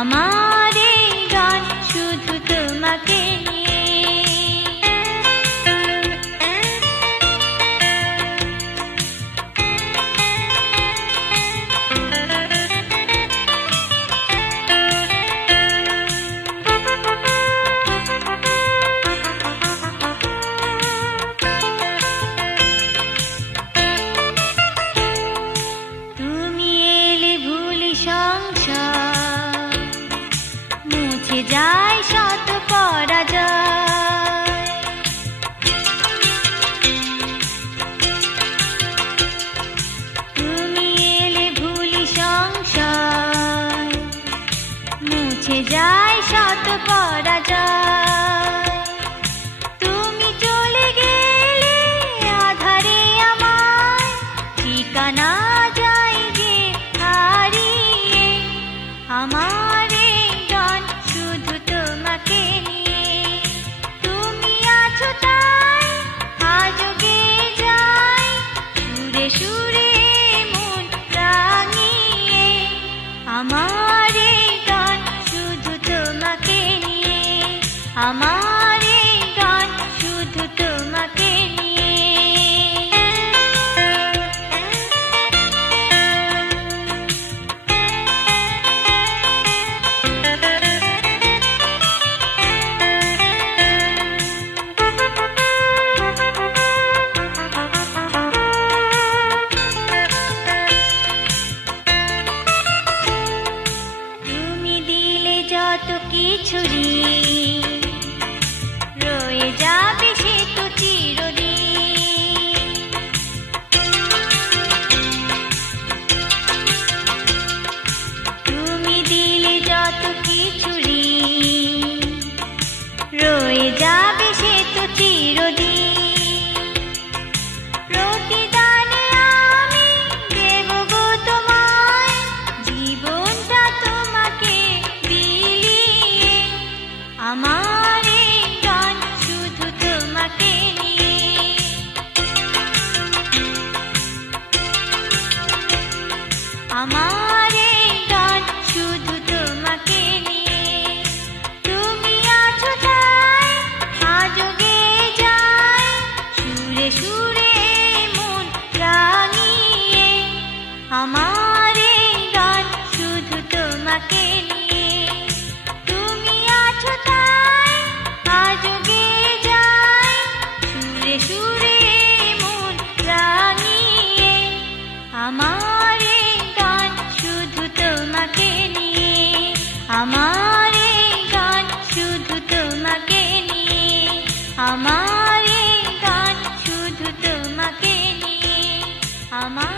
আমার এই গান শুধু তোমাকে নিয়ে। তুমি এলে ভুলি সংসার, মুছে যায় শত পরাজয়। তুমি এলে ভুলি সংসার, মুছে যায় শত পরাজয়। তুমি চলে গেলে আধারে আমার ঠিকানা যায় যে হারিয়ে। আমার এই গান শুধু তোমাকে নিয়ে। তুমি আছো তাই আজও গেয়ে যায় সুরে সুরে মন রাঙিয়ে। আমার এই গান শুধু তোমাকে নিয়ে। আমার এই গান শুধু তোমাকে নিয়ে। তুমি দিলে যত কিছুরি রয়ে যাবে সে তো চিরদিন। তুমি দিলে যত কিছুরি রয়ে যাবে সে তো চিরদিন। প্রতিদানে আমি দেব গো তোমায় জীবনটা তোমাকে বিলিয়ে। আমার এই গান শুধু তোমাকে নিয়ে। আমার এই গান শুধু তোমাকে নিয়ে। তুমি আছো তাই আজও গেয়ে যায় সুরে সুরে মন রাঙিয়ে। আমার এই গান শুধু তোমাকে নিয়ে। তুমি আছো তাই আজও গেয়ে যায় সুরে সুরে মন রাঙিয়ে। আমার এই গান শুধু তোমাকে নিয়ে। আমার এই গান শুধু তোমাকে নিয়ে। আমার এই গান শুধু তোমাকে নিয়ে। আমার